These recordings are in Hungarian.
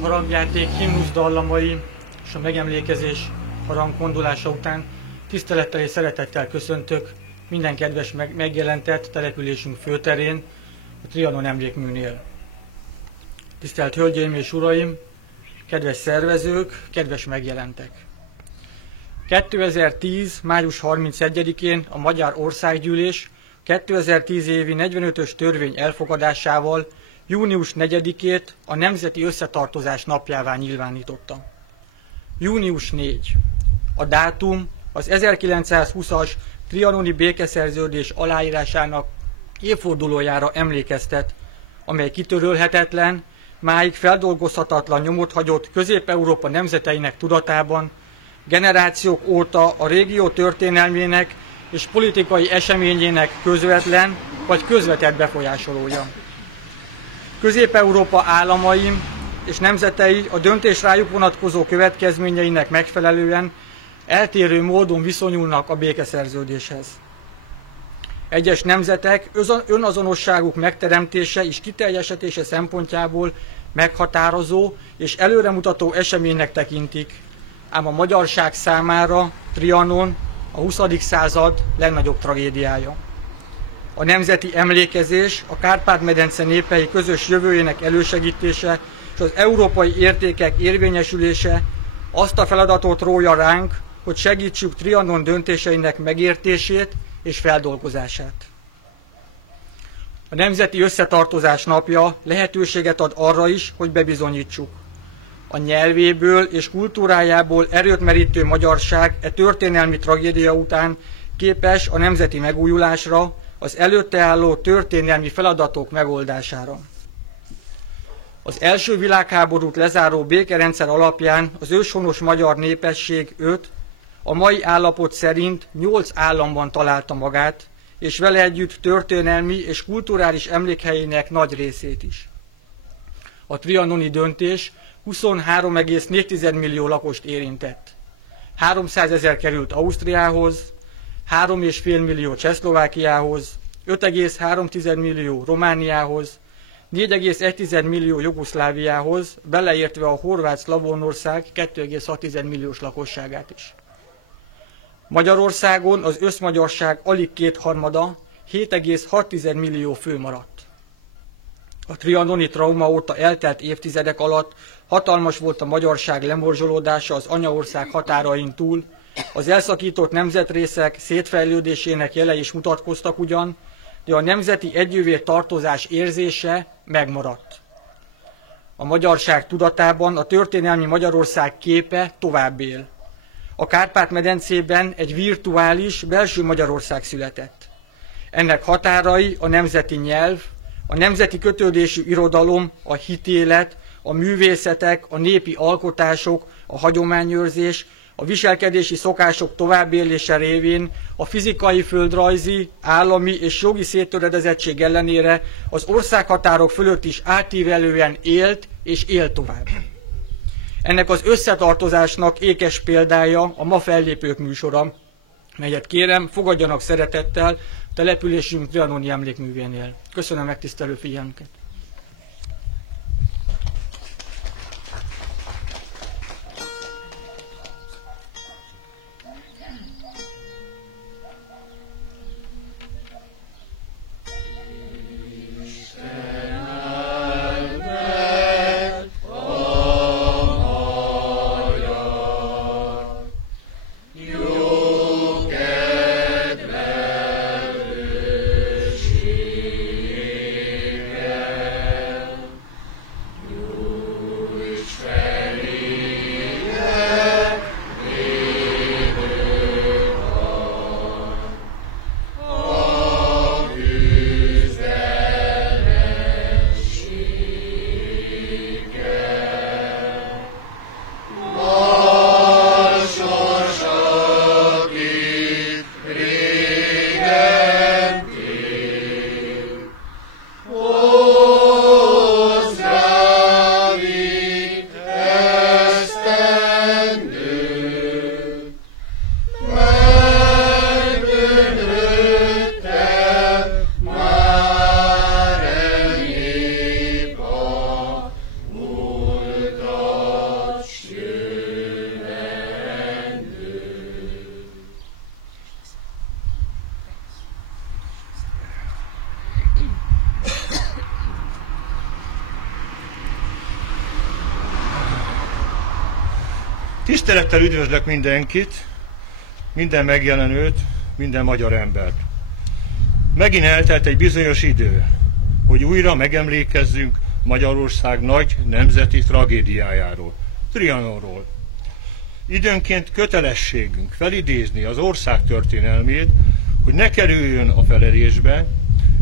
harangjáték, himnusz dallamai és a megemlékezés harangkondolása után tisztelettel és szeretettel köszöntök minden kedves megjelentett településünk főterén, a Trianon emlékműnél. Tisztelt Hölgyeim és Uraim, kedves szervezők, kedves megjelentek! 2010. május 31-én a Magyar Országgyűlés 2010 évi 45-ös törvény elfogadásával június 4-ét a Nemzeti Összetartozás napjává nyilvánította. Június 4. A dátum az 1920-as trianoni békeszerződés aláírásának évfordulójára emlékeztet, amely kitörölhetetlen, máig feldolgozhatatlan nyomot hagyott Közép-Európa nemzeteinek tudatában, generációk óta a régió történelmének és politikai eseményének közvetlen vagy közvetett befolyásolója. Közép-Európa államai és nemzetei a döntés rájuk vonatkozó következményeinek megfelelően eltérő módon viszonyulnak a békeszerződéshez. Egyes nemzetek önazonosságuk megteremtése és kiteljesedése szempontjából meghatározó és előremutató eseménynek tekintik, ám a magyarság számára Trianon a 20. század legnagyobb tragédiája. A nemzeti emlékezés, a Kárpát-medence népei közös jövőjének elősegítése és az európai értékek érvényesülése azt a feladatot rója ránk, hogy segítsük Trianon döntéseinek megértését és feldolgozását. A Nemzeti Összetartozás napja lehetőséget ad arra is, hogy bebizonyítsuk. A nyelvéből és kultúrájából erőt merítő magyarság e történelmi tragédia után képes a nemzeti megújulásra, az előtte álló történelmi feladatok megoldására. Az első világháborút lezáró békerendszer alapján az őshonos magyar népesség 5, a mai állapot szerint 8 államban találta magát, és vele együtt történelmi és kulturális emlékhelyének nagy részét is. A trianoni döntés 23,4 millió lakost érintett. 300 000 került Ausztriához, 3,5 millió Csehszlovákiához, 5,3 millió Romániához, 4,1 millió Jugoszláviához, beleértve a horvát-szlavónország 2,6 milliós lakosságát is. Magyarországon az összmagyarság alig kétharmada, 7,6 millió fő maradt. A trianoni trauma óta eltelt évtizedek alatt hatalmas volt a magyarság lemorzsolódása az anyaország határain túl, az elszakított nemzetrészek szétfejlődésének jelei is mutatkoztak ugyan, de a nemzeti együvé tartozás érzése megmaradt. A magyarság tudatában a történelmi Magyarország képe tovább él. A Kárpát-medencében egy virtuális belső Magyarország született. Ennek határai a nemzeti nyelv, a nemzeti kötődésű irodalom, a hitélet, a művészetek, a népi alkotások, a hagyományőrzés, a viselkedési szokások továbbélése révén a fizikai, földrajzi, állami és jogi széttöredezettség ellenére az országhatárok fölött is átívelően élt és él tovább. Ennek az összetartozásnak ékes példája a Ma fellépők műsora, melyet kérem, fogadjanak szeretettel településünk trianoni emlékművénél. Köszönöm megtisztelő figyelmüket! Yeah. Tisztelettel üdvözlök mindenkit, minden megjelenőt, minden magyar embert. Megint eltelt egy bizonyos idő, hogy újra megemlékezzünk Magyarország nagy nemzeti tragédiájáról, Trianonról. Időnként kötelességünk felidézni az ország történelmét, hogy ne kerüljön a feledésbe,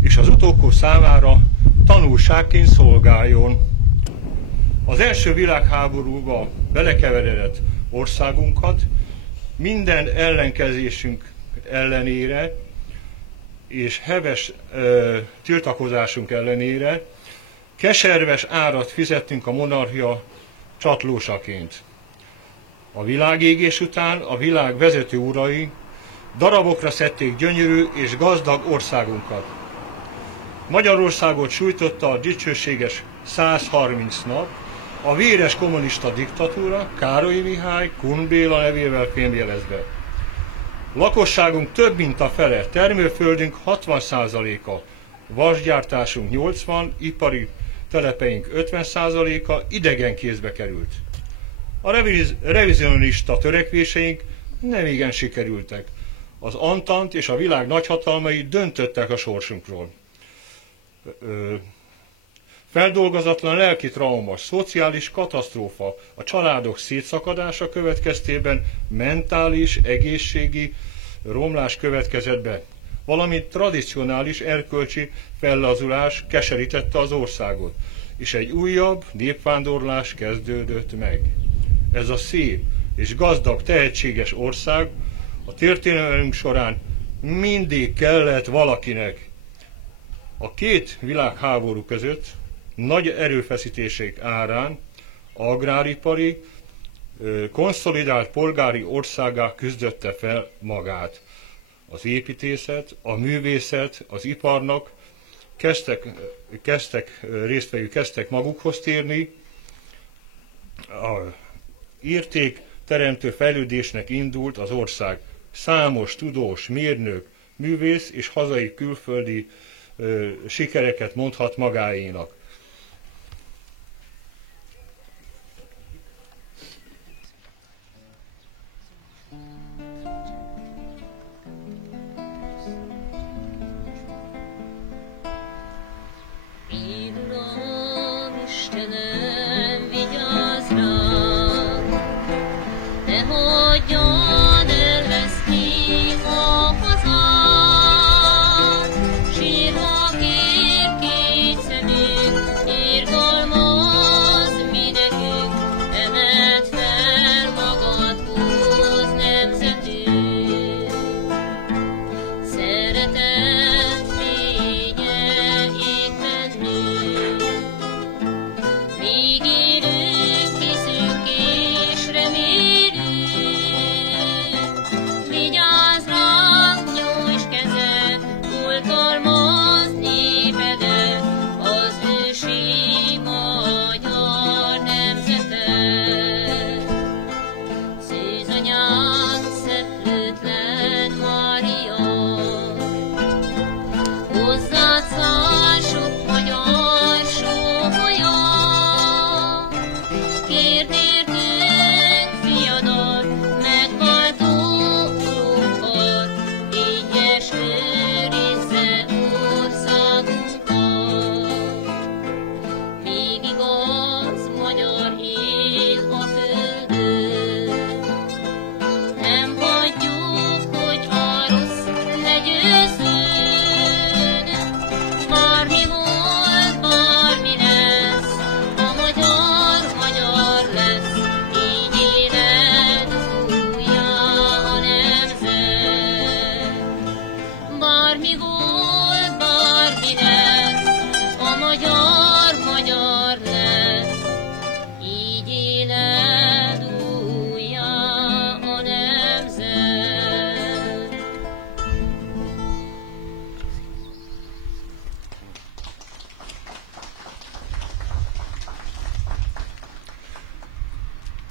és az utókor számára tanulságként szolgáljon. Az első világháborúba belekeveredett országunkat minden ellenkezésünk ellenére és heves tiltakozásunk ellenére keserves árat fizettünk a monarchia csatlósaként. A világégés után a világ vezető urai darabokra szedték gyönyörű és gazdag országunkat. Magyarországot sújtotta a dicsőséges 130 nap, a véres kommunista diktatúra, Károly Mihály, Kun Béla nevével fémjelezve. Lakosságunk több mint a fele, termőföldünk 60%-a, vasgyártásunk 80%, ipari telepeink 50%-a idegen kézbe került. A revizionista törekvéseink nem igen sikerültek. Az Antant és a világ nagyhatalmai döntöttek a sorsunkról. Feldolgozatlan lelki trauma, szociális katasztrófa, a családok szétszakadása következtében mentális, egészségi romlás következett be, valamint tradicionális erkölcsi fellazulás keserítette az országot, és egy újabb népvándorlás kezdődött meg. Ez a szép és gazdag, tehetséges ország a történelmünk során mindig kellett valakinek. A két világháború között nagy erőfeszítések árán agráripari, konszolidált polgári országgá küzdötte fel magát. Az építészet, a művészet, az iparnak kezdtek magukhoz térni, a értékteremtő fejlődésnek indult az ország. Számos tudós, mérnök, művész és hazai külföldi sikereket mondhat magáénak.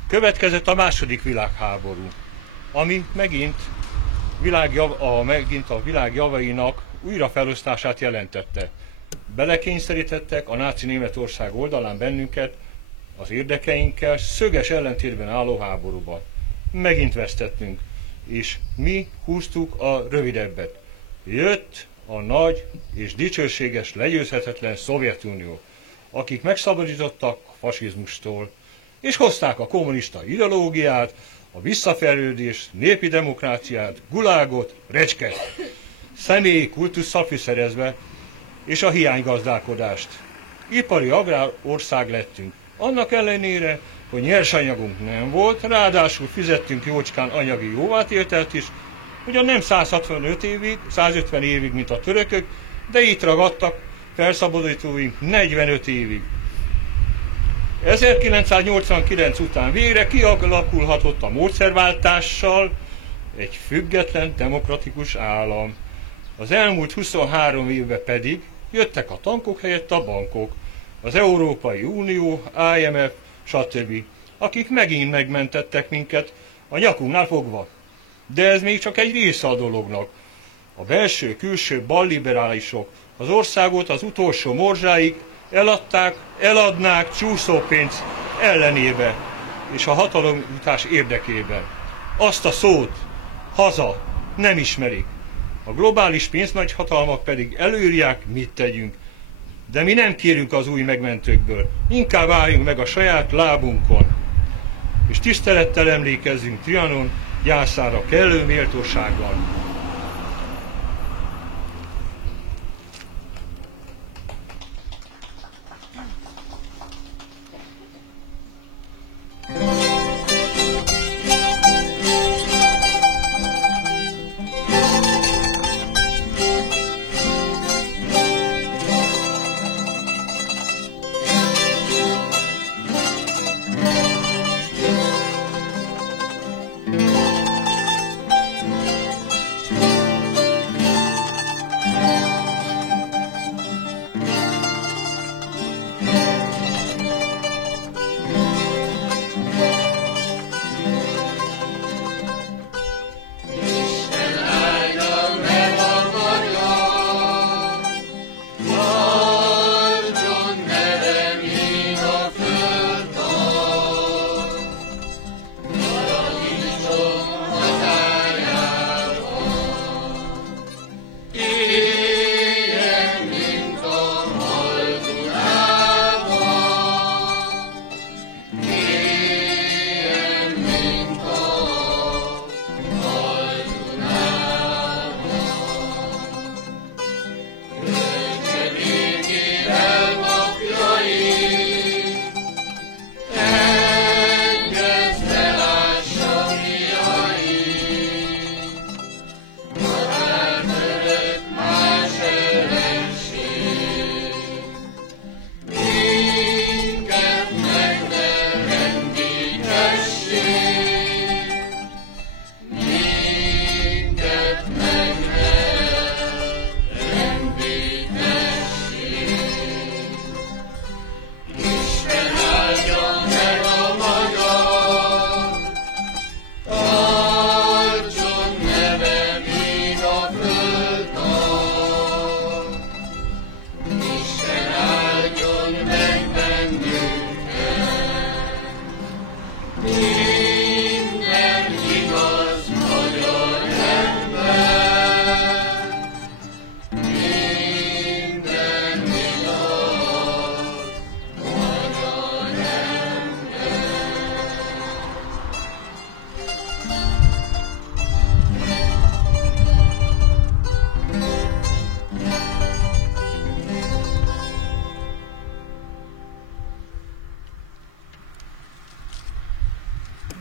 Következett a második világháború, ami megint a világ javainak újrafelosztását jelentette. Belekényszerítettek a náci Németország oldalán bennünket az érdekeinkkel szöges ellentétben álló háborúba. megint vesztettünk, és mi húztuk a rövidebbet. Jött a nagy és dicsőséges, legyőzhetetlen Szovjetunió, akik megszabadítottak a fasizmustól, és hozták a kommunista ideológiát, a visszafejlődést, népi demokráciát, gulágot, recsket, személyi kultusszal fűszerezve, és a hiánygazdálkodást. Ipari agrárország lettünk. Annak ellenére, hogy nyersanyagunk nem volt, ráadásul fizettünk jócskán anyagi jóvátételt is, ugyan nem 150 évig, mint a törökök, de itt ragadtak felszabadítóink 45 évig. 1989 után végre kialakulhatott a módszerváltással egy független, demokratikus állam. Az elmúlt 23 évben pedig jöttek a tankok helyett a bankok, az Európai Unió, IMF, stb., akik megint megmentettek minket a nyakunknál fogva. De ez még csak egy része a dolognak. A belső-külső balliberálisok az országot az utolsó morzsáig eladnák csúszópénz ellenébe és a hatalomjutás érdekében. Azt a szót, haza, nem ismerik. A globális pénznagyhatalmak pedig előírják, mit tegyünk. De mi nem kérünk az új megmentőkből, inkább álljunk meg a saját lábunkon. És tisztelettel emlékezzünk Trianon gyászára kellő méltósággal.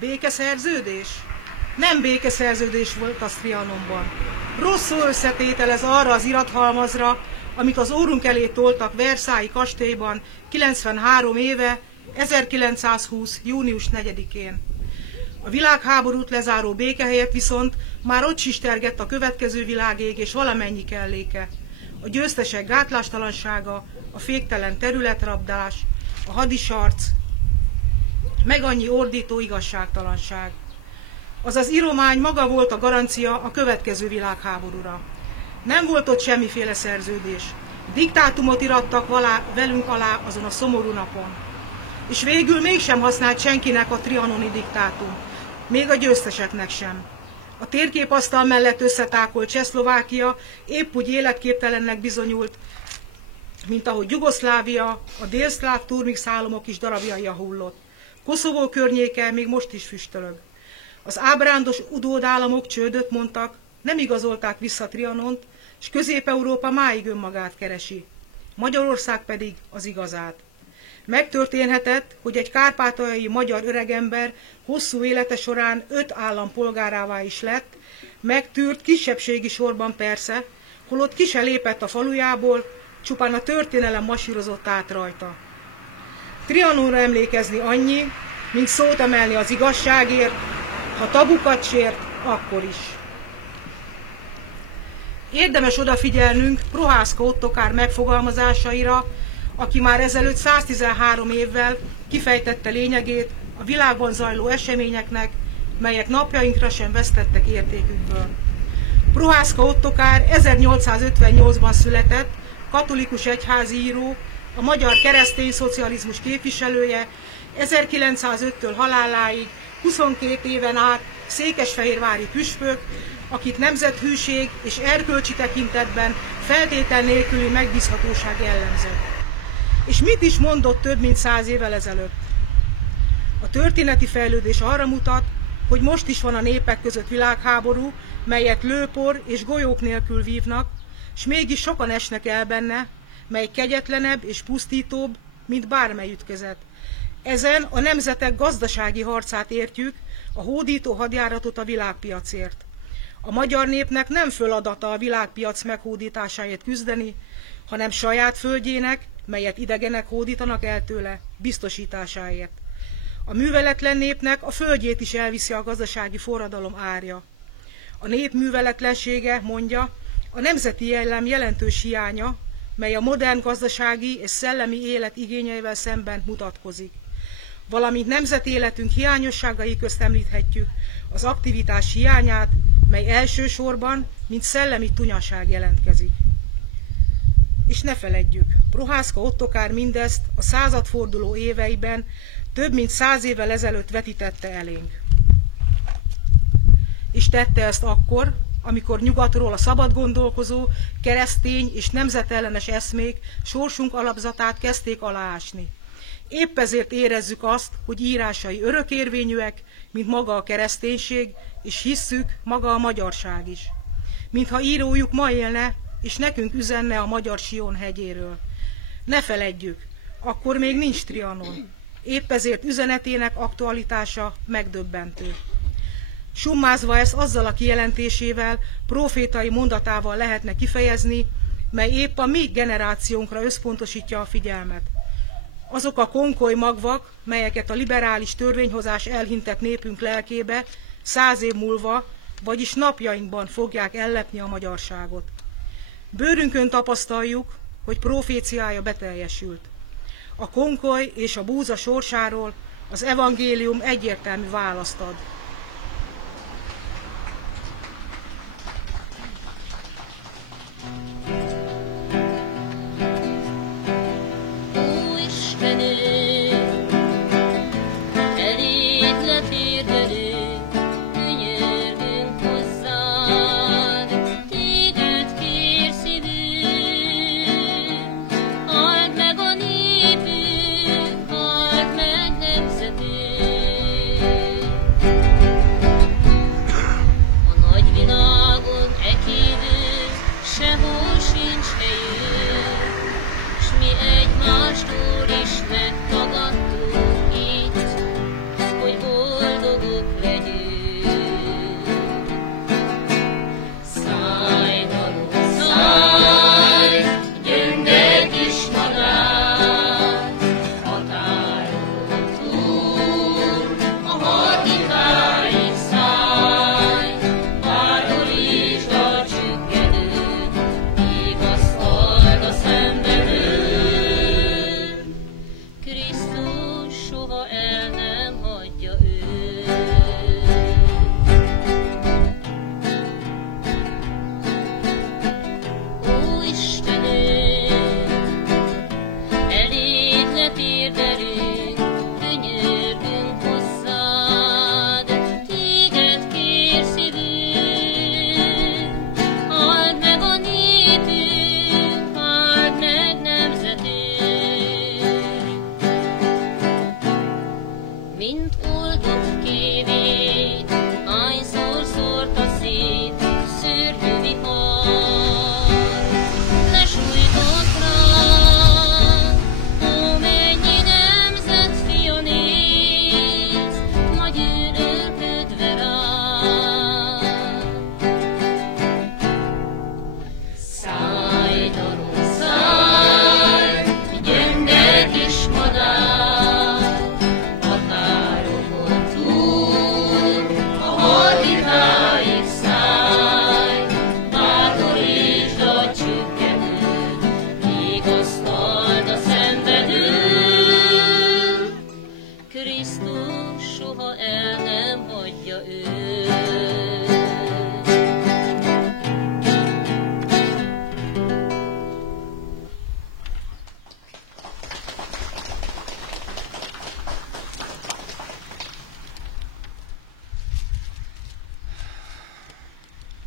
Békeszerződés? Nem békeszerződés volt az Trianonban. Rosszul összetételez arra az irathalmazra, amit az órunk elé toltak Versailles kastélyban 93 éve, 1920. június 4-én. A világháborút lezáró béke helyett viszont már ott sistergett a következő világég és valamennyi kelléke. A győztesek gátlástalansága, a féktelen területrabdás, a hadisarc, meg annyi ordító igazságtalanság. Azaz íromány maga volt a garancia a következő világháborúra. Nem volt ott semmiféle szerződés. Diktátumot irattak velünk alá azon a szomorú napon. És végül mégsem használt senkinek a trianoni diktátum. még a győzteseknek sem. A térképasztal mellett összetákolt Csehszlovákia épp úgy életképtelennek bizonyult, mint ahogy Jugoszlávia, a délszláv turmix államok is darabjaira hullott. Koszovó környéke még most is füstölög. Az ábrándos udódállamok csődöt mondtak, nem igazolták vissza Trianont, és Közép-Európa máig önmagát keresi. Magyarország pedig az igazát. Megtörténhetett, hogy egy kárpátaljai magyar öregember hosszú élete során 5 állam polgárává is lett, megtűrt kisebbségi sorban persze, holott ki se lépett a falujából, csupán a történelem masírozott át rajta. Trianonra emlékezni annyi, mint szót emelni az igazságért, ha tabukat sért, akkor is. Érdemes odafigyelnünk Prohászka Ottokár megfogalmazásaira, aki már ezelőtt 113 évvel kifejtette lényegét a világban zajló eseményeknek, melyek napjainkra sem vesztettek értékükből. Prohászka Ottokár 1858-ban született, katolikus egyházi író, a magyar keresztény szocializmus képviselője, 1905-től haláláig 22 éven át székesfehérvári püspök, akit nemzethűség és erkölcsi tekintetben feltétel nélküli megbízhatóság jellemzett. És mit is mondott több mint 100 évvel ezelőtt? A történeti fejlődés arra mutat, hogy most is van a népek között világháború, melyet lőpor és golyók nélkül vívnak, és mégis sokan esnek el benne, mely kegyetlenebb és pusztítóbb, mint bármely ütközet. Ezen a nemzetek gazdasági harcát értjük, a hódító hadjáratot a világpiacért. A magyar népnek nem föladata a világpiac meghódításáért küzdeni, hanem saját földjének, melyet idegenek hódítanak el tőle, biztosításáért. A műveletlen népnek a földjét is elviszi a gazdasági forradalom árja. A nép műveletlensége, mondja, a nemzeti jellem jelentős hiánya, mely a modern gazdasági és szellemi élet igényeivel szemben mutatkozik. Valamint nemzeti életünk hiányosságai közt említhetjük az aktivitás hiányát, mely elsősorban, mint szellemi tunyaság jelentkezik. És ne feledjük, Prohászka Ottokár mindezt a századforduló éveiben több mint 100 évvel ezelőtt vetítette elénk. És tette ezt akkor, amikor nyugatról a szabadgondolkozó, keresztény és nemzetellenes eszmék sorsunk alapzatát kezdték aláásni. Épp ezért érezzük azt, hogy írásai örökérvényűek, mint maga a kereszténység, és hisszük, maga a magyarság is. Mintha írójuk ma élne, és nekünk üzenne a magyar Sion hegyéről. Ne feledjük, akkor még nincs Trianon. Épp ezért üzenetének aktualitása megdöbbentő. Summázva ezt azzal a kijelentésével, profétai mondatával lehetne kifejezni, mely épp a mi generációnkra összpontosítja a figyelmet. Azok a konkoly magvak, melyeket a liberális törvényhozás elhintett népünk lelkébe 100 év múlva, vagyis napjainkban fogják ellepni a magyarságot. Bőrünkön tapasztaljuk, hogy proféciája beteljesült. A konkoly és a búza sorsáról az evangélium egyértelmű választ ad.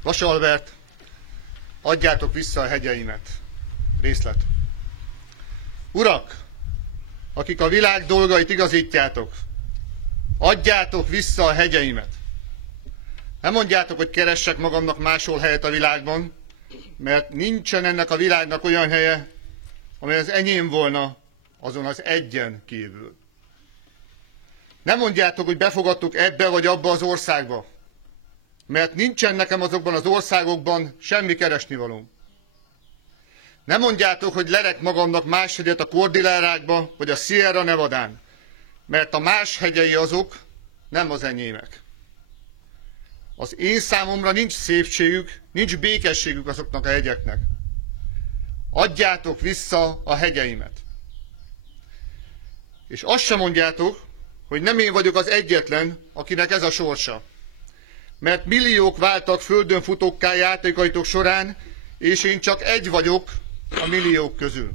Vasalbert, adjátok vissza a hegyeimet. Részlet. Urak, akik a világ dolgait igazítjátok, adjátok vissza a hegyeimet. Nem mondjátok, hogy keressek magamnak máshol helyet a világban, mert nincsen ennek a világnak olyan helye, amely az enyém volna azon az egyen kívül. Nem mondjátok, hogy befogadtok ebbe vagy abba az országba, mert nincsen nekem azokban az országokban semmi keresnivalóm. Nem mondjátok, hogy lerek magamnak más hegyet a Kordillerákba vagy a Sierra Nevadán, mert a más hegyei azok nem az enyémek. Az én számomra nincs szépségük, nincs békességük azoknak a hegyeknek. Adjátok vissza a hegyeimet. És azt sem mondjátok, hogy nem én vagyok az egyetlen, akinek ez a sorsa. Mert milliók váltak földön futókká játékaitok során, és én csak egy vagyok a milliók közül.